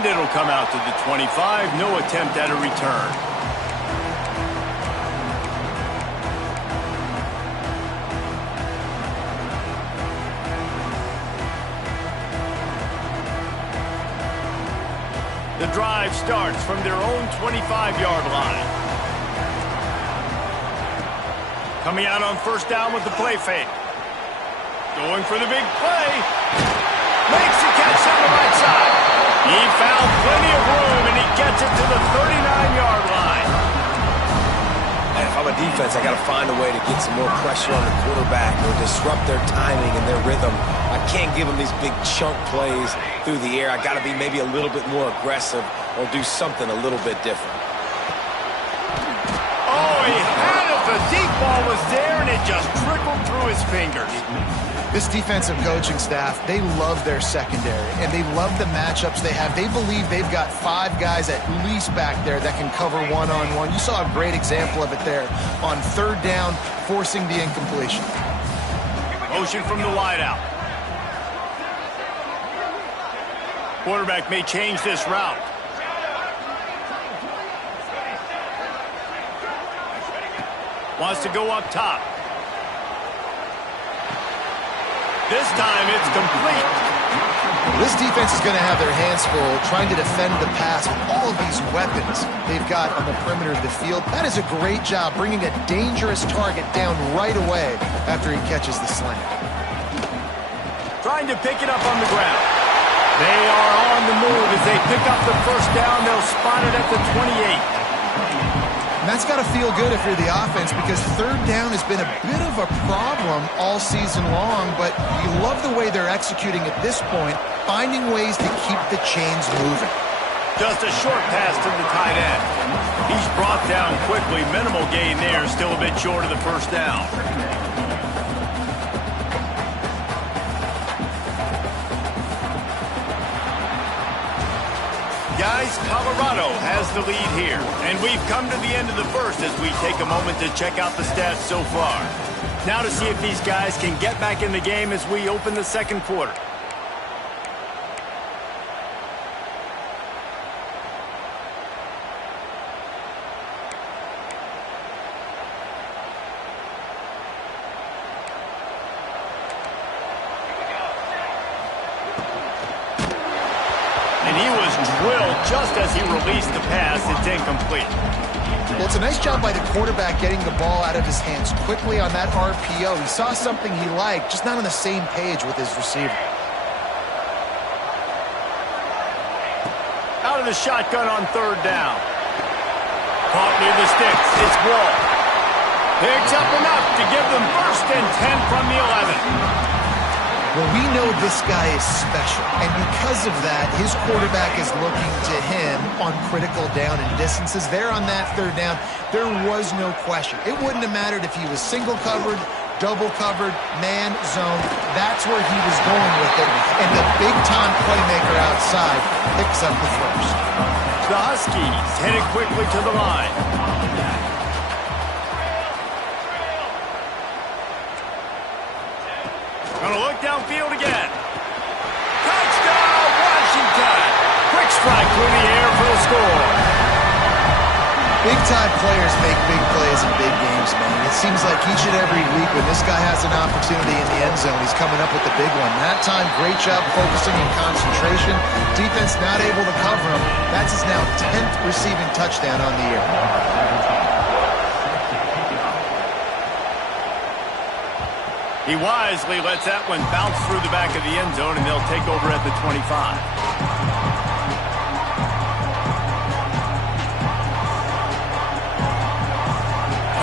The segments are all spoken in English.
And it'll come out to the 25. No attempt at a return. The drive starts from their own 25-yard line. Coming out on first down with the play fake. Going for the big play. Makes the catch on the right side. He found plenty of room, and he gets it to the 39-yard line. And if I'm a defense, I got to find a way to get some more pressure on the quarterback or disrupt their timing and their rhythm. I can't give them these big chunk plays through the air. I got to be maybe a little bit more aggressive or do something a little bit different. Oh, he had it. The deep ball was there, and it just trickled through his fingers. This defensive coaching staff, they love their secondary, and they love the matchups they have. They believe they've got 5 guys at least back there that can cover one-on-one. You saw a great example of it there on third down, forcing the incompletion. Motion from the wideout. Quarterback may change this route. Wants to go up top. This time it's complete. This defense is going to have their hands full trying to defend the pass with all of these weapons they've got on the perimeter of the field. That is a great job bringing a dangerous target down right away after he catches the slant. Trying to pick it up on the ground. They are on the move as they pick up the first down. They'll spot it at the 28. And that's got to feel good if you're the offense, because third down has been a bit of a problem all season long, but you love the way they're executing at this point, finding ways to keep the chains moving. Just a short pass to the tight end. He's brought down quickly. Minimal gain there, still a bit short of the first down. Guys, Colorado has the lead here, and we've come to the end of the first as we take a moment to check out the stats so far. Now to see if these guys can get back in the game as we open the second quarter. And he was drilled just as he released the pass. It's incomplete. Well, it's a nice job by the quarterback getting the ball out of his hands quickly on that RPO. He saw something he liked, just not on the same page with his receiver. Out of the shotgun on third down. Caught near the sticks. It's Wall. Picks up enough to give them first and 10 from the 11. Well, we know this guy is special, and because of that, his quarterback is looking to him on critical down and distances. There on that third down, there was no question. It wouldn't have mattered if he was single covered, double covered, man, zone. That's where he was going with it, and the big-time playmaker outside picks up the first. The Huskies headed quickly to the line. Gonna look downfield again. Touchdown, Washington! Quick strike through the air for the score. Big-time players make big plays in big games, man. It seems like each and every week when this guy has an opportunity in the end zone, he's coming up with the big one. That time, great job focusing and concentration. Defense not able to cover him. That's his now 10th receiving touchdown on the year. He wisely lets that one bounce through the back of the end zone, and they'll take over at the 25.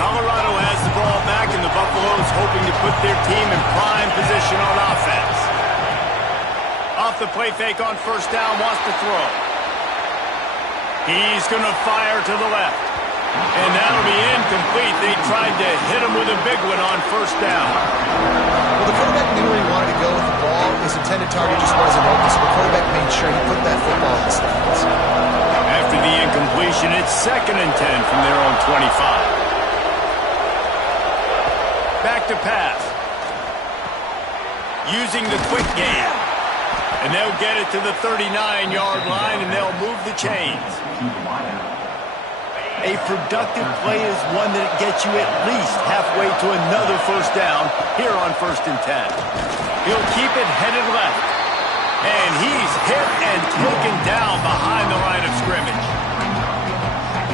Colorado has the ball back, and the Buffaloes hoping to put their team in prime position on offense. Off the play fake on first down, wants to throw. He's going to fire to the left. And that'll be incomplete. They tried to hit him with a big one on first down. Well, the quarterback knew where he wanted to go with the ball. His intended target just wasn't open, so the quarterback made sure he put that football in the stands. After the incompletion, it's 2nd and 10 from their own 25. Back to pass. Using the quick game. And they'll get it to the 39-yard line, and they'll move the chains. A productive play is one that gets you at least halfway to another first down here on 1st and 10. He'll keep it headed left. And he's hit and taken down behind the line of scrimmage.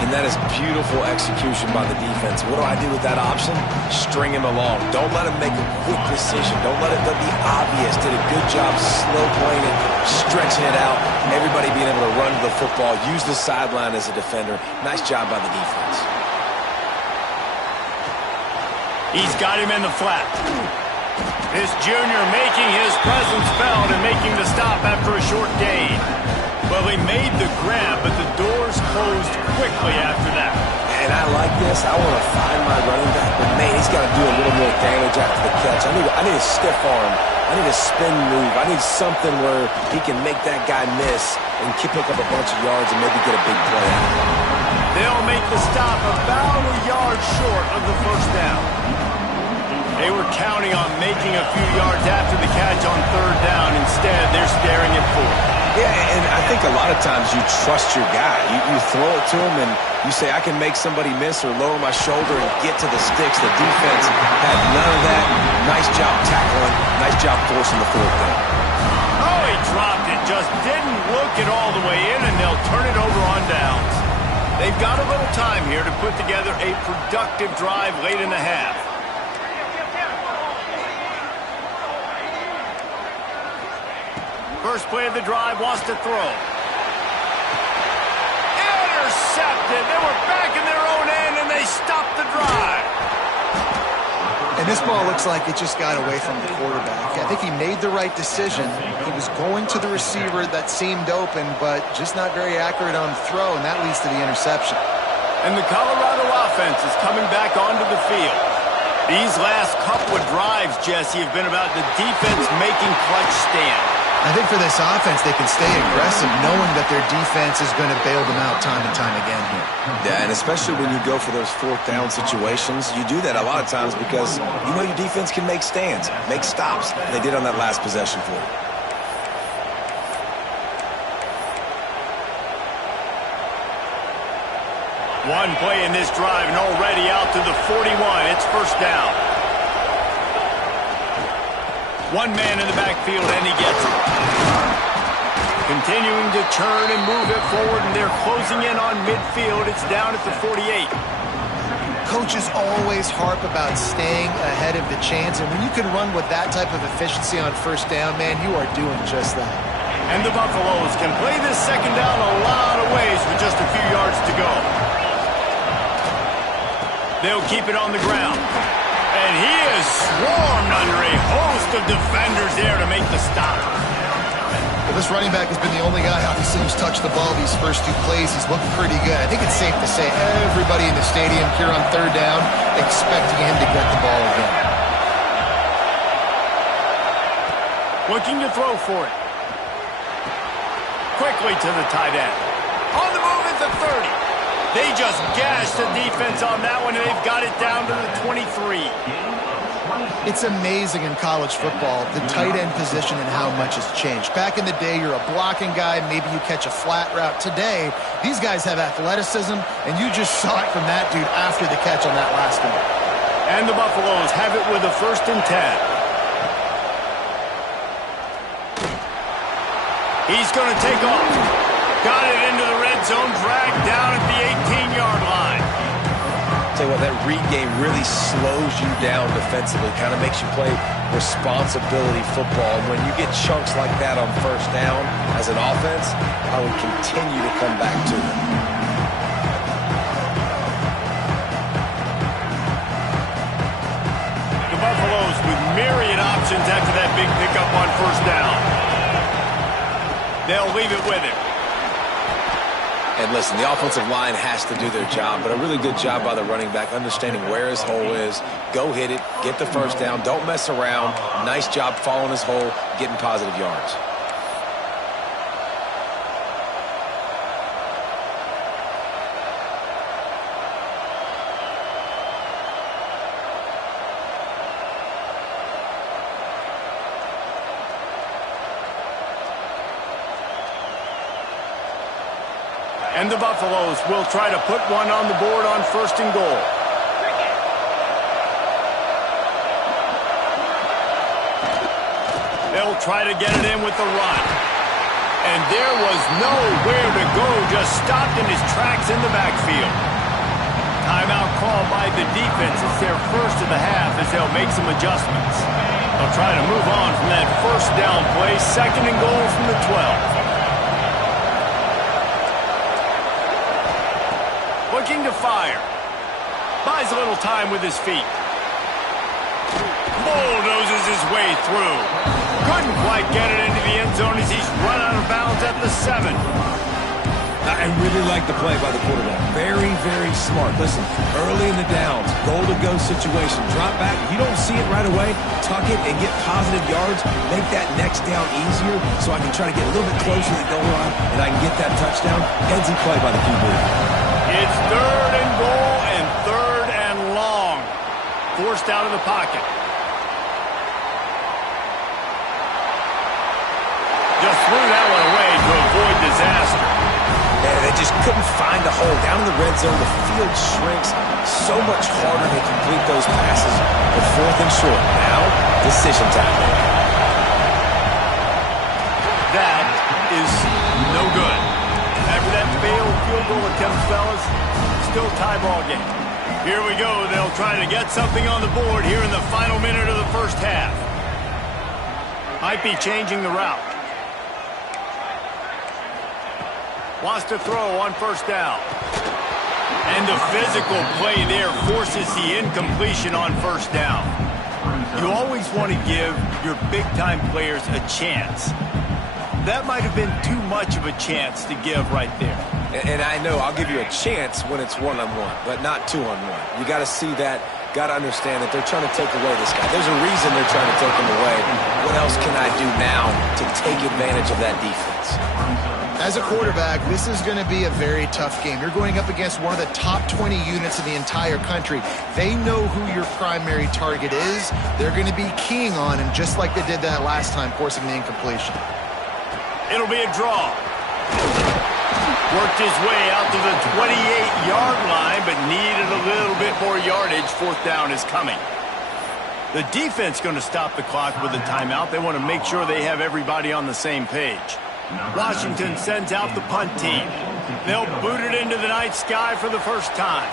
And that is beautiful execution by the defense. What do I do with that option? String him along. Don't let him make a quick decision. Don't let it be obvious. Did a good job slow playing it, stretching it out. Everybody being able to run to the football, use the sideline as a defender. Nice job by the defense. He's got him in the flat. This junior making his presence felt and making the stop after a short gain. Well, he made the grab, but the doors closed quickly after that. And I like this. I want to find my running back, but man, he's got to do a little more damage after the catch. I need a stiff arm. I need a spin move. I need something where he can make that guy miss and pick up a bunch of yards and maybe get a big play out of it. They'll make the stop about a yard short of the first down. They were counting on making a few yards after the catch on 3rd down. Instead, they're staring at 4th. Yeah, and I think a lot of times you trust your guy. You throw it to him and you say, I can make somebody miss or lower my shoulder and get to the sticks. The defense had none of that. Nice job tackling. Nice job forcing the 4th down. Oh, he dropped it. Just didn't look it all the way in, and they'll turn it over on downs. They've got a little time here to put together a productive drive late in the half. First play of the drive, wants to throw. Intercepted. They were back in their own end, and they stopped the drive. And this ball looks like it just got away from the quarterback. I think he made the right decision. He was going to the receiver that seemed open, but just not very accurate on the throw, and that leads to the interception. And the Colorado offense is coming back onto the field. These last couple of drives, Jesse, have been about the defense making clutch stand. I think for this offense, they can stay aggressive knowing that their defense is going to bail them out time and time again here. Yeah, and especially when you go for those 4th down situations, you do that a lot of times because you know your defense can make stands, make stops. They did on that last possession for you. One play in this drive and already out to the 41. It's 1st down. One man in the backfield, and he gets it. Continuing to turn and move it forward, and they're closing in on midfield. It's down at the 48. Coaches always harp about staying ahead of the chains, and when you can run with that type of efficiency on 1st down, man, you are doing just that. And the Buffaloes can play this 2nd down a lot of ways with just a few yards to go. They'll keep it on the ground. And he is swarmed under a host of defenders there to make the stop. Well, this running back has been the only guy, obviously, who's touched the ball these first 2 plays. He's looking pretty good. I think it's safe to say everybody in the stadium here on 3rd down expecting him to get the ball again. Looking to throw for it. Quickly to the tight end. On the move at the 30. They just gashed the defense on that one, and they've got it down to the 23. It's amazing in college football, the tight end position and how much has changed. Back in the day, you're a blocking guy, maybe you catch a flat route. Today, these guys have athleticism, and you just saw it from that dude after the catch on that last one. And the Buffaloes have it with a 1st and 10. He's going to take off. Got it into the red zone, dragged down at the 18-yard line. Tell you what, that read game really slows you down defensively, kind of makes you play responsibility football. And when you get chunks like that on 1st down as an offense, I would continue to come back to it. The Buffaloes with myriad options after that big pickup on 1st down. They'll leave it with him. And listen, the offensive line has to do their job, but a really good job by the running back, understanding where his hole is. Go hit it, get the 1st down, don't mess around. Nice job following his hole, getting positive yards. And the Buffaloes will try to put one on the board on 1st and goal. They'll try to get it in with the run. And there was nowhere to go, just stopped in his tracks in the backfield. Timeout called by the defense. It's their first of the half as they'll make some adjustments. They'll try to move on from that 1st down play, 2nd and goal from the 12. Looking to fire. Buys a little time with his feet. Bulldozes his way through. Couldn't quite get it into the end zone as he's run out of bounds at the 7. I really like the play by the quarterback. Very, very smart. Listen, early in the downs, goal-to-go situation. Drop back. If you don't see it right away, tuck it and get positive yards. Make that next down easier so I can try to get a little bit closer to the goal line and I can get that touchdown. Headsy play by the QB. It's 3rd and goal and 3rd and long. Forced out of the pocket. Just threw that one away to avoid disaster. Man, they just couldn't find a hole. Down in the red zone, the field shrinks. So much harder to complete those passes with 4th and short. Now, decision time. That is no good. After that failed field goal attempt, fellas, still tie ball game. Here we go. They'll try to get something on the board here in the final minute of the 1st half. Might be changing the route. Wants to throw on 1st down. And the physical play there forces the incompletion on 1st down. You always want to give your big-time players a chance. That might have been too much of a chance to give right there. And I know I'll give you a chance when it's one-on-one, but not two-on-one. You got to see that, got to understand that they're trying to take away this guy. There's a reason they're trying to take him away. What else can I do now to take advantage of that defense? As a quarterback, this is going to be a very tough game. You're going up against one of the top 20 units in the entire country. They know who your primary target is. They're going to be keying on him just like they did that last time, forcing the incompletion. It'll be a draw. Worked his way out to the 28-yard line, but needed a little bit more yardage. 4th down is coming. The defense going to stop the clock with a timeout. They want to make sure they have everybody on the same page. Washington sends out the punt team. They'll boot it into the night sky for the 1st time.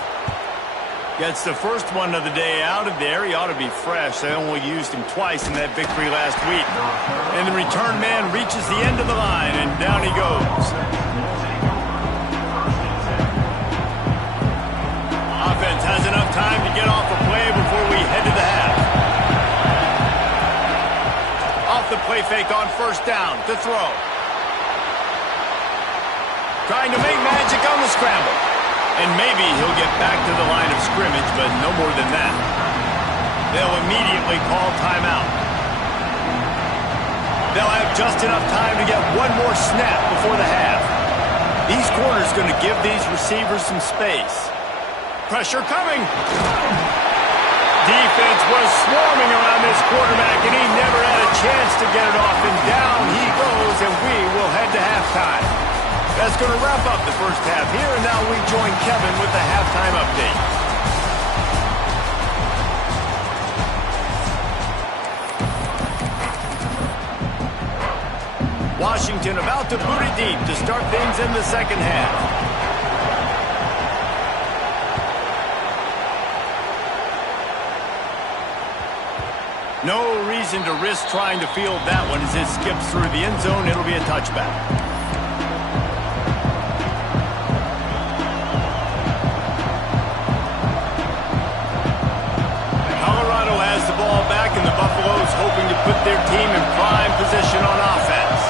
Gets the first one of the day out of there. He ought to be fresh. They only used him twice in that victory last week. And the return man reaches the end of the line, and down he goes. Offense has enough time to get off a play before we head to the half. Off the play fake on 1st down to throw. Trying to make magic on the scramble. And maybe he'll get back to the line of scrimmage, but no more than that. They'll immediately call timeout. They'll have just enough time to get one more snap before the half. These corners going to give these receivers some space. Pressure coming. Defense was swarming around this quarterback, and he never had a chance to get it off. And down he goes, and we will head to halftime. That's going to wrap up the 1st half here, and now we join Kevin with the halftime update. Washington about to boot it deep to start things in the 2nd half. No reason to risk trying to field that one as it skips through the end zone. It'll be a touchback. Hoping to put their team in prime position on offense.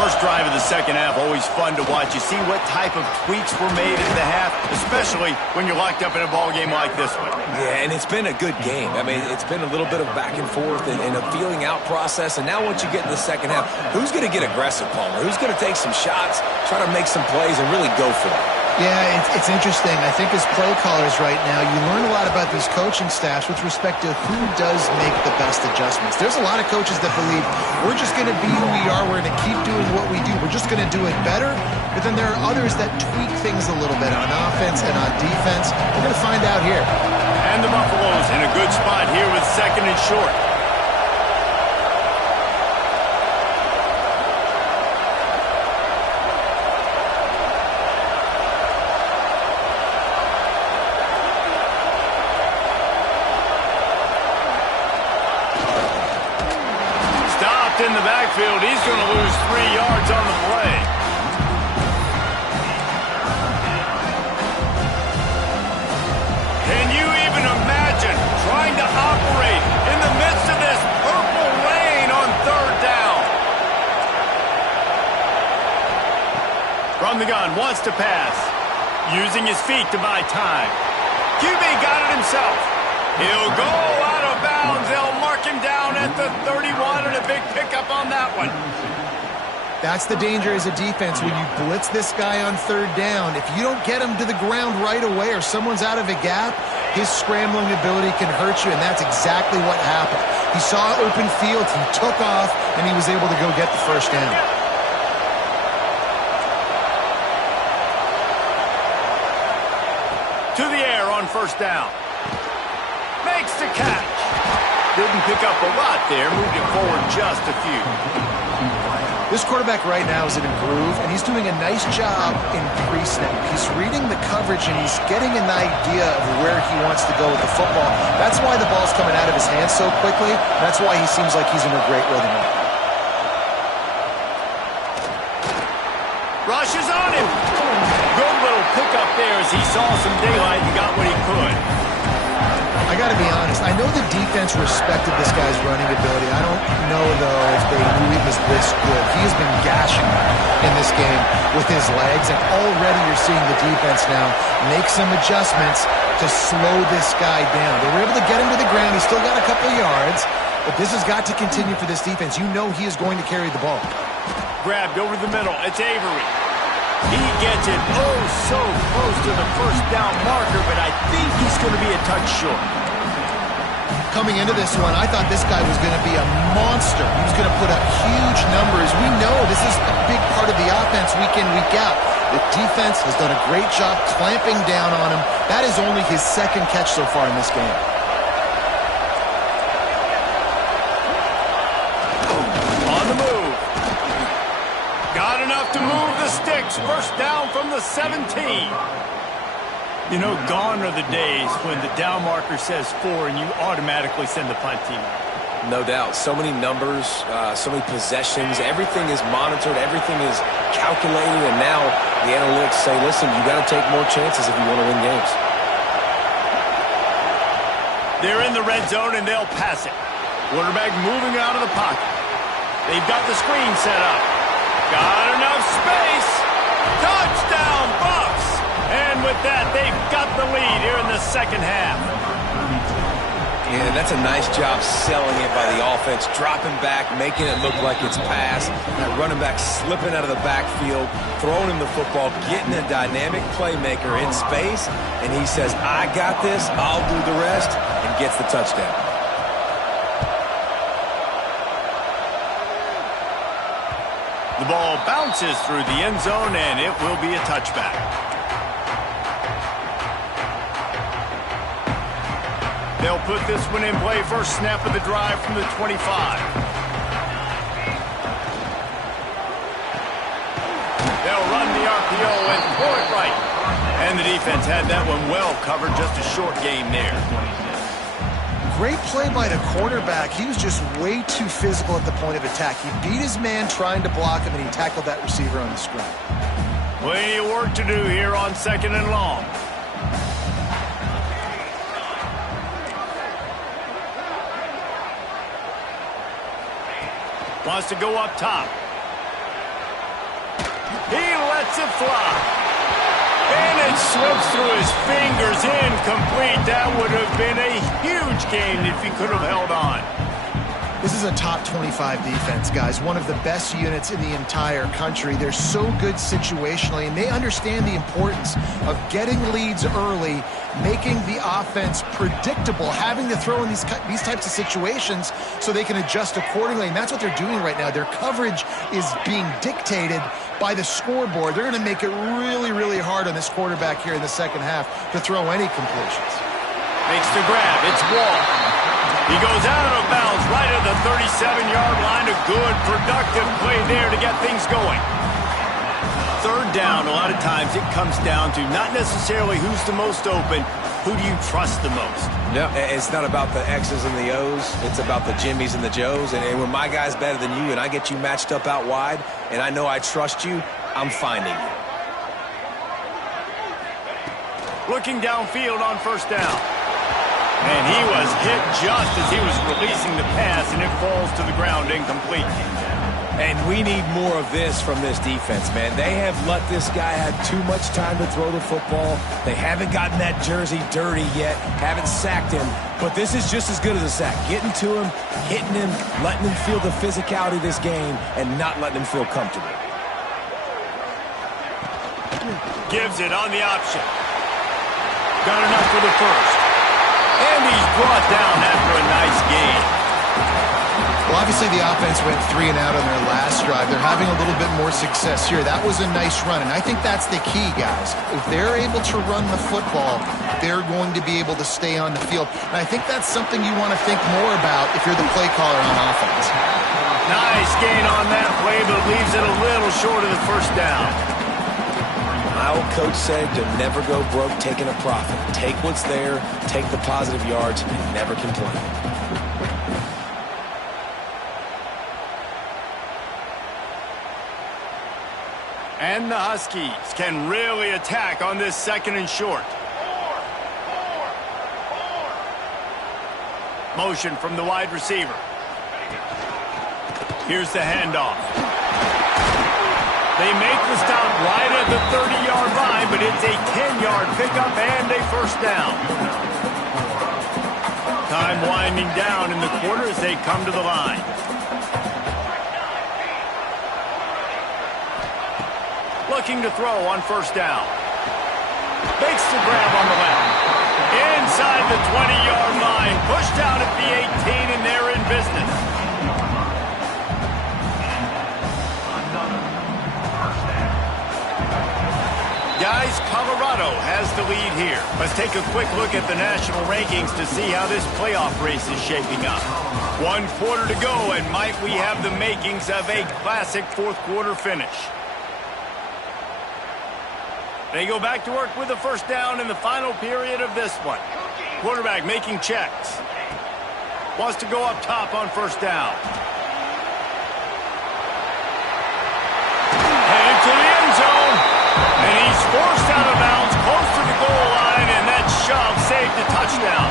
First drive of the 2nd half, always fun to watch. You see what type of tweaks were made in the half, especially when you're locked up in a ball game like this one. Yeah, and it's been a good game. I mean, it's been a little bit of back and forth and a feeling out process. And now once you get in the 2nd half, who's going to get aggressive, Palmer? Who's going to take some shots, try to make some plays, and really go for it? Yeah, it's interesting. I think as play callers right now, you learn a lot about these coaching staffs with respect to who does make the best adjustments. There's a lot of coaches that believe we're just going to be who we are. We're going to keep doing what we do. We're just going to do it better. But then there are others that tweak things a little bit on offense and on defense. We're going to find out here. And the Buffaloes in a good spot here with 2nd and short. In the backfield, he's going to lose 3 yards on the play. Can you even imagine trying to operate in the midst of this purple rain on 3rd down? From the gun, wants to pass. Using his feet to buy time. QB got it himself. He'll go out of bounds. They'll mark him down at the 31, and a big pickup on that one. That's the danger as a defense when you blitz this guy on 3rd down. If you don't get him to the ground right away or someone's out of a gap, his scrambling ability can hurt you, and that's exactly what happened. He saw open field, he took off, and he was able to go get the 1st down. To the air on 1st down. Makes the catch. Didn't pick up a lot there. Moved it forward just a few. This quarterback right now is in a groove, and he's doing a nice job in pre-snap. He's reading the coverage, and he's getting an idea of where he wants to go with the football. That's why the ball's coming out of his hands so quickly. That's why he seems like he's in a great rhythm. Rushes on him. Good little pickup there as he saw some daylight and got what he could. I got to be honest. I know the defense respected this guy's running ability. I don't know, though, if they knew he was this good. He has been gashing in this game with his legs, and already you're seeing the defense now make some adjustments to slow this guy down. They were able to get him to the ground. He's still got a couple of yards, but this has got to continue for this defense. You know he is going to carry the ball. Grabbed over the middle. It's Avery. He gets it so close to the 1st down marker, but I think he's going to be a touch short. Coming into this one, I thought this guy was going to be a monster. He was going to put up huge numbers. We know this is a big part of the offense week in, week out. The defense has done a great job clamping down on him. That is only his 2nd catch so far in this game. On the move. Got enough to move the sticks. 1st down from the 17. You know, gone are the days when the down marker says 4 and you automatically send the punt team out. No doubt. So many numbers, so many possessions. Everything is monitored. Everything is calculated. And now the analytics say, listen, you got to take more chances if you want to win games. They're in the red zone, and they'll pass it. Quarterback moving out of the pocket. They've got the screen set up. Got enough space. Touchdown, Buffs. And with that, they've got the lead here in the 2nd half. Yeah, that's a nice job selling it by the offense, dropping back, making it look like it's pass. That running back slipping out of the backfield, throwing him the football, getting a dynamic playmaker in space, and he says, I got this, I'll do the rest, and gets the touchdown. The ball bounces through the end zone, and it will be a touchback. They'll put this one in play. 1st snap of the drive from the 25. They'll run the RPO and throw it right. And the defense had that one well covered. Just a short game there. Great play by the quarterback. He was just way too physical at the point of attack. He beat his man trying to block him, and he tackled that receiver on the screen. Plenty of work to do here on 2nd and long. Wants to go up top. He lets it fly. And it slips through his fingers, incomplete. That would have been a huge gain if he could have held on. This is a top 25 defense, guys. One of the best units in the entire country. They're so good situationally, and they understand the importance of getting leads early, making the offense predictable, having to throw in these types of situations so they can adjust accordingly, and that's what they're doing right now. Their coverage is being dictated by the scoreboard. They're going to make it really, really hard on this quarterback here in the second half to throw any completions. Makes the grab. It's Wall. He goes out of bounds right at the 37-yard line. A good, productive play there to get things going. Third down, a lot of times it comes down to not necessarily who's the most open, who do you trust the most? No, it's not about the X's and the O's. It's about the Jimmys and the Joes. And when my guy's better than you and I get you matched up out wide and I know I trust you, I'm finding you. Looking downfield on first down. And he was hit just as he was releasing the pass, and it falls to the ground incomplete. And we need more of this from this defense, man. They have let this guy have too much time to throw the football. They haven't gotten that jersey dirty yet, haven't sacked him. But this is just as good as a sack. Getting to him, hitting him, letting him feel the physicality of this game, and not letting him feel comfortable. Gives it on the option. Got enough for the first. And he's brought down after a nice gain. Well, obviously the offense went 3 and out on their last drive. They're having a little bit more success here. That was a nice run, and I think that's the key, guys. If they're able to run the football, they're going to be able to stay on the field. And I think that's something you want to think more about if you're the play caller on offense. Nice gain on that play, but leaves it a little short of the first down. My old coach said to never go broke taking a profit. Take what's there, take the positive yards, and never complain. And the Huskies can really attack on this second and short. Motion from the wide receiver. Here's the handoff. They make the stop right at the 30-yard line, but it's a 10-yard pickup and a first down. Time winding down in the quarter as they come to the line. Looking to throw on first down. Makes the grab on the left. Inside the 20-yard line. Pushed out at the 18, and they're in business. Guys, Colorado has the lead here. Let's take a quick look at the national rankings to see how this playoff race is shaping up. 1 quarter to go, and might we have the makings of a classic fourth quarter finish. They go back to work with a first down in the final period of this one. Quarterback making checks. Wants to go up top on first down. Headed to the end zone. And he's forced out of bounds close to the goal line, and that shove saved the touchdown.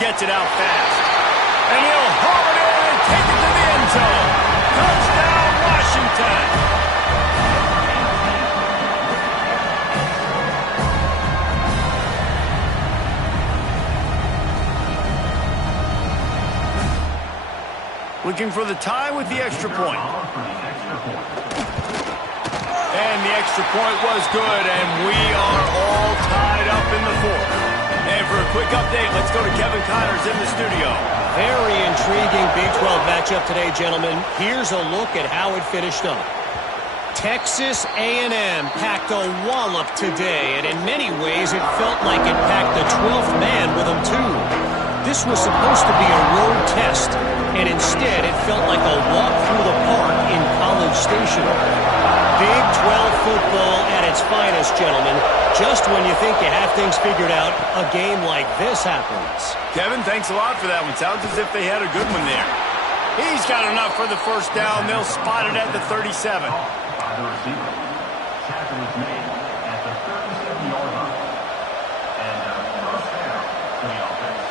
Gets it out fast. And he'll haul it in and take it to the end zone. Touchdown, Washington. Looking for the tie with the extra point. And the extra point was good, and we are all tied up in the fourth. And for a quick update, let's go to Kevin Connors in the studio. Very intriguing Big 12 matchup today, gentlemen. Here's a look at how it finished up. Texas A&M packed a wallop today, and in many ways it felt like it packed the 12th man with them too. This was supposed to be a road test, and instead it felt like a walk through the park in College Station. Big 12 football at its finest, gentlemen. Just when you think you have things figured out, a game like this happens. Kevin, thanks a lot for that one. Sounds as if they had a good one there. He's got enough for the first down. They'll spot it at the 37. The receiver. Tackle is made at the 37-yard line. And first down for the offense.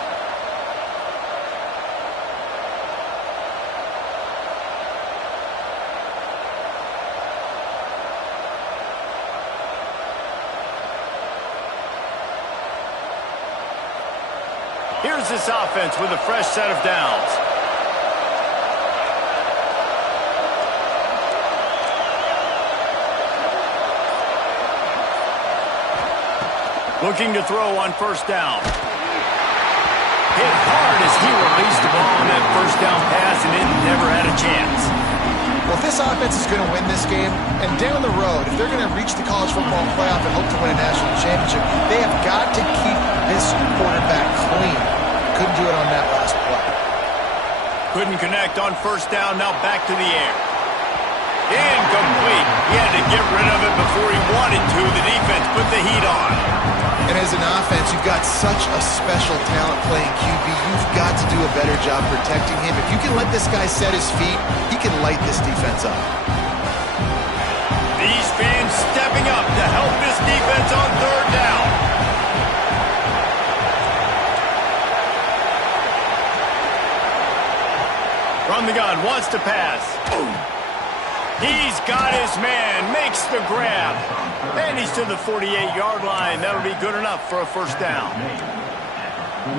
Here's this offense with a fresh set of downs. Looking to throw on first down. Hit hard as he released the ball on that first down pass, and it never had a chance. Well, if this offense is going to win this game, and down the road, if they're going to reach the college football playoff and hope to win a national championship, they have got to keep this quarterback clean. Couldn't do it on that last play. Couldn't connect on first down, now back to the air. Incomplete. He had to get rid of it before he wanted to. The defense put the heat on. And as an offense, you've got such a special talent playing QB. You've got to do a better job protecting him. If you can let this guy set his feet, he can light this defense up. These fans stepping up to help this defense on third down. From the gun, wants to pass. He's got his man, makes the grab. And he's to the 48-yard line. That'll be good enough for a first down.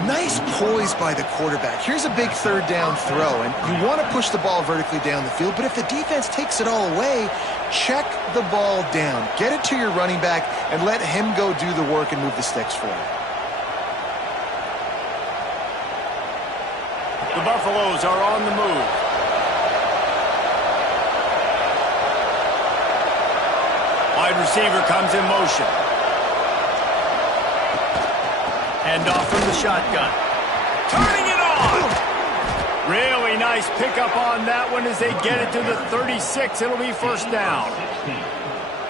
Nice poise by the quarterback. Here's a big third down throw, and you want to push the ball vertically down the field, but if the defense takes it all away, check the ball down. Get it to your running back and let him go do the work and move the sticks for you. The Buffaloes are on the move. Wide receiver comes in motion. Hand off from the shotgun. Turning it on! Really nice pickup on that one as they get it to the 36. It'll be first down.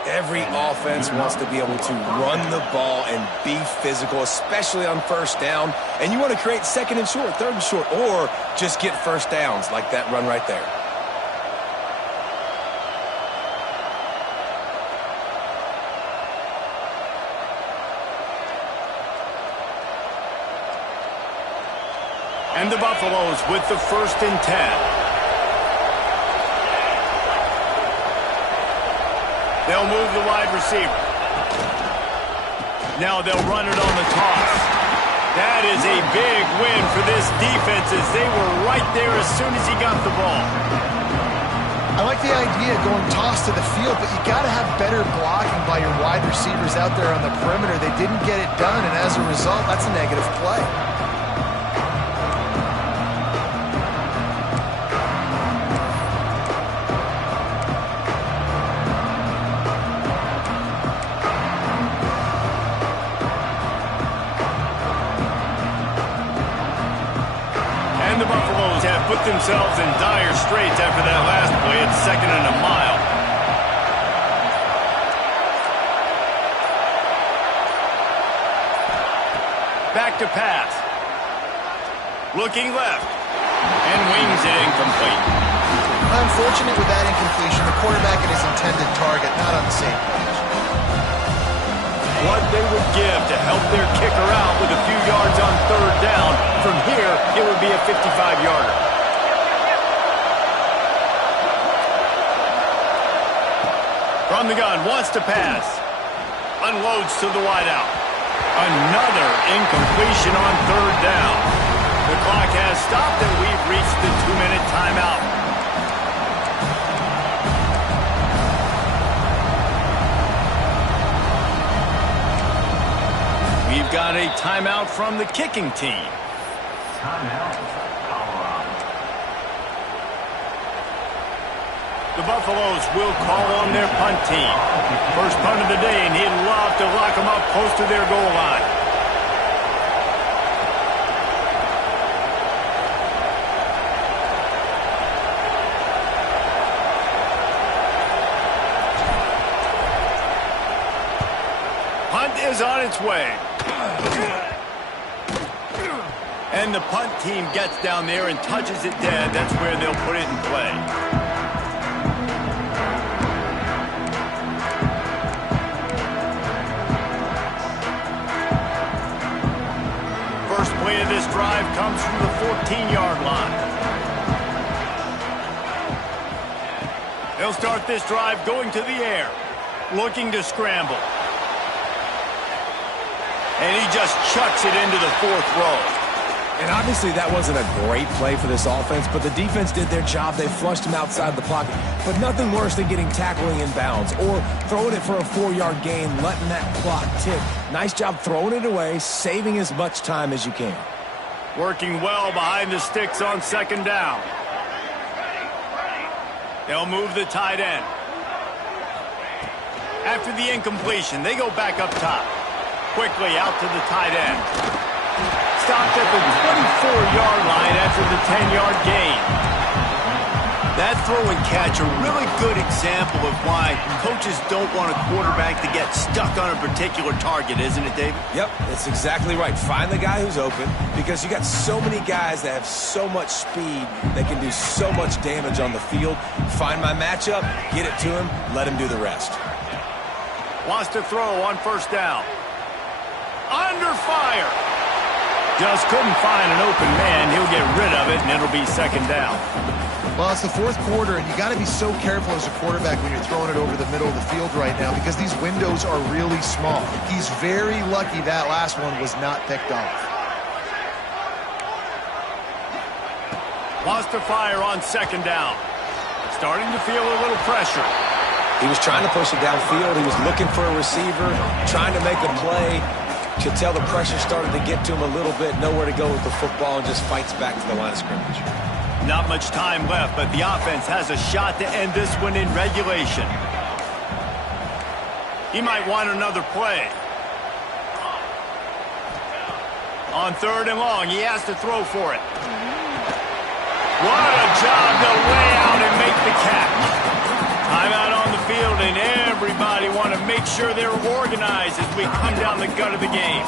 Every offense wants to be able to run the ball and be physical, especially on first down. And you want to create second and short, third and short, or just get first downs like that run right there. And the Buffaloes with the 1st and 10. They'll move the wide receiver. Now they'll run it on the toss. That is a big win for this defense as they were right there as soon as he got the ball. I like the idea of going toss to the field, but you got to have better blocking by your wide receivers out there on the perimeter. They didn't get it done, and as a result, that's a negative play. The Buffaloes have put themselves in dire straits after that last play. It's 2nd and a mile. Back to pass. Looking left. And wings it incomplete. Unfortunate with that incompletion. The quarterback and his intended target not on the same page. What they would give to help their kicker out with a few yards on third down. From here, it would be a 55-yarder. From the gun, wants to pass. Unloads to the wideout. Another incompletion on third down. The clock has stopped and we've reached the 2-minute timeout. We've got a timeout from the kicking team. Timeout, Colorado. The Buffaloes will call on their punt team. First punt of the day, and he'd love to lock them up close to their goal line. Punt is on its way. And the punt team gets down there and touches it dead. That's where they'll put it in play. First play of this drive comes from the 14-yard line. They'll start this drive going to the air, looking to scramble. And he just chucks it into the 4th row. And obviously that wasn't a great play for this offense, but the defense did their job. They flushed him outside the pocket. But nothing worse than getting tackling in bounds or throwing it for a 4-yard gain, letting that clock tick. Nice job throwing it away, saving as much time as you can. Working well behind the sticks on second down. They'll move the tight end. After the incompletion, they go back up top. Quickly out to the tight end. Stopped at the 24-yard line after the 10-yard gain. That throw and catch a really good example of why coaches don't want a quarterback to get stuck on a particular target, isn't it, David? Yep, that's exactly right. Find the guy who's open because you got so many guys that have so much speed that can do so much damage on the field. Find my matchup, get it to him, let him do the rest. Wants to throw on first down. Under fire. Just couldn't find an open man. He'll get rid of it, and it'll be second down. Well, it's the fourth quarter, and you got to be so careful as a quarterback when you're throwing it over the middle of the field right now because these windows are really small. He's very lucky that last one was not picked off. Wants to fire on second down. Starting to feel a little pressure. He was trying to push it downfield. He was looking for a receiver, trying to make a play. Could tell the pressure started to get to him a little bit, nowhere to go with the football, and just fights back to the line of scrimmage. Not much time left, but the offense has a shot to end this one in regulation. He might want another play. On third and long, he has to throw for it. What a job to lay out and make the catch. Timeout on the field, and everybody want to make sure they're organized as we come down the gut of the game.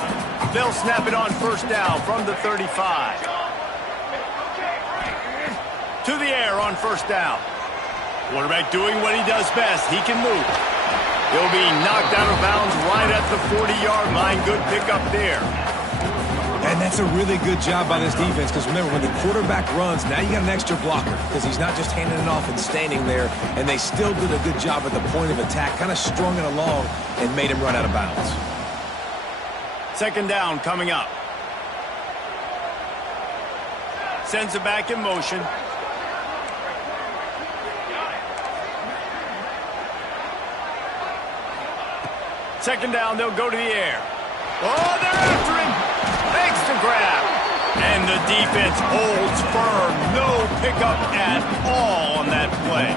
They'll snap it on first down from the 35. To the air on first down. Quarterback doing what he does best. He can move. He'll be knocked out of bounds right at the 40-yard line. Good pickup there. And that's a really good job by this defense because remember, when the quarterback runs, now you got an extra blocker because he's not just handing it off and standing there, and they still did a good job at the point of attack, kind of strung it along and made him run out of bounds. Second down coming up. Sends it back in motion. Second down, they'll go to the air. Oh, they're after him. Makes the grab. And the defense holds firm. No pickup at all on that play.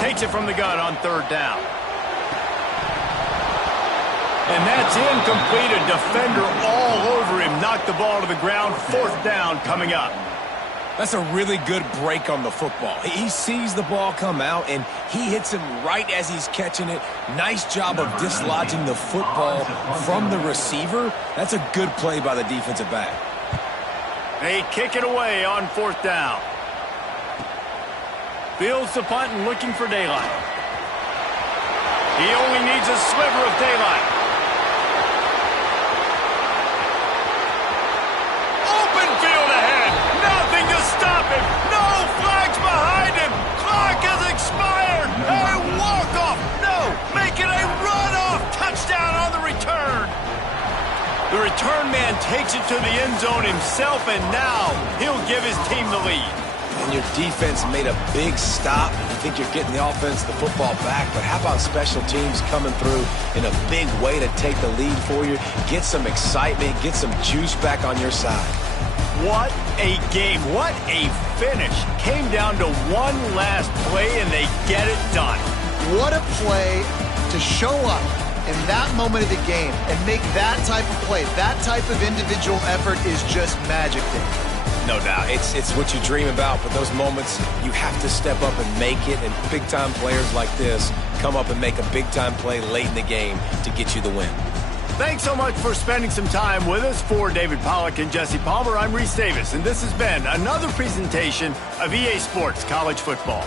Takes it from the gun on third down. And that's incomplete. A defender all over him. Knocked the ball to the ground. Fourth down coming up. That's a really good break on the football. He sees the ball come out, and he hits him right as he's catching it. Nice job of dislodging the football from the receiver. That's a good play by the defensive back. They kick it away on fourth down. Fields the punt and looking for daylight. He only needs a sliver of daylight. Open field ahead. Nothing to stop him. No flags behind him. Clock has expired. A walk-off. No, make it a run-off. Touchdown on the return. The return man takes it to the end zone himself, and now he'll give his team the lead. And your defense made a big stop. You think you're getting the offense, the football back, but how about special teams coming through in a big way to take the lead for you, get some excitement, get some juice back on your side. What a game. What a finish. Came down to one last play, and they get it done. What a play to show up in that moment of the game and make that type of play. That type of individual effort is just magic, Dave. No doubt. It's what you dream about, but those moments, you have to step up and make it, and big-time players like this come up and make a big-time play late in the game to get you the win. Thanks so much for spending some time with us. For David Pollack and Jesse Palmer, I'm Reese Davis, and this has been another presentation of EA Sports College Football.